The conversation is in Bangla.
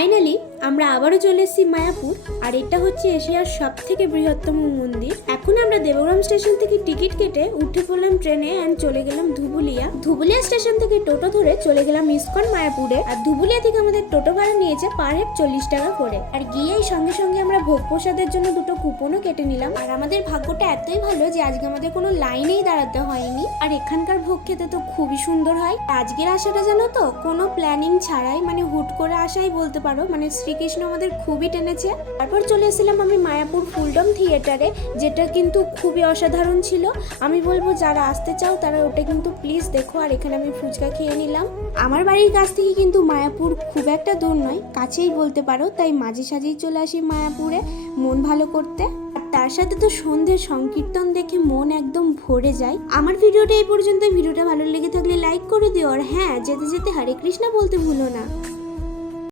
ফাইনালি আমরা আবারও চলে এসেছি মায়াপুর। আর এটা হচ্ছে এশিয়ার সবথেকে বৃহত্তম মন্দির। এখন আমরা দেবগ্রাম স্টেশন থেকে টিকিট কেটে উঠে পড়লাম ট্রেনে এন্ড চলে গেলাম ধুবুলিয়া। ধুবুলিয়া স্টেশন থেকে টোটো ধরে চলে গেলাম ইসকন মায়াপুরে। আর ধুবুলিয়া থেকে আমাদের টোটো ভাড়া নিয়েছে পার হেড 40 টাকা করে। আর গিয়েই সঙ্গে সঙ্গে আমরা ভোগ প্রসাদের জন্য দুটো কুপনও কেটে নিলাম। আর আমাদের ভাগ্যটা এতই ভালো যে আজকে আমাদের কোনো লাইনেই দাঁড়াতে হয়নি। আর এখানকার ভোগ খেতে তো খুবই সুন্দর হয়। আজকের আসাটা জানো তো কোনো প্ল্যানিং ছাড়াই, মানে হুট করে আসাই বলতে পারো। মানে শ্রীকৃষ্ণ আমাদের খুবই টেনেছে। তারপর চলে এসেছিলাম আমি মায়াপুর ফুলডম থিয়েটারে, যেটা কিন্তু খুবই অসাধারণ ছিল। আমি বলবো যারা আসতে চাও তারা ওটা কিন্তু প্লিজ দেখো। আর এখানে আমি ফুচকা খেয়ে নিলাম। আমার বাড়ির কাছ থেকে কিন্তু মায়াপুর খুব একটা দূর নয়, কাছেই বলতে পারো। তাই মাঝে সাঝেই চলে আসি মায়াপুরে মন ভালো করতে। তার সাথে তো সন্ধ্যের সংকীর্তন দেখে মন একদম ভরে যায়। আমার ভিডিওটা এই পর্যন্ত। ভিডিওটা ভালো লেগে থাকলে লাইক করে দিও। আর হ্যাঁ, যেতে যেতে হরে কৃষ্ণ বলতে ভুলো না।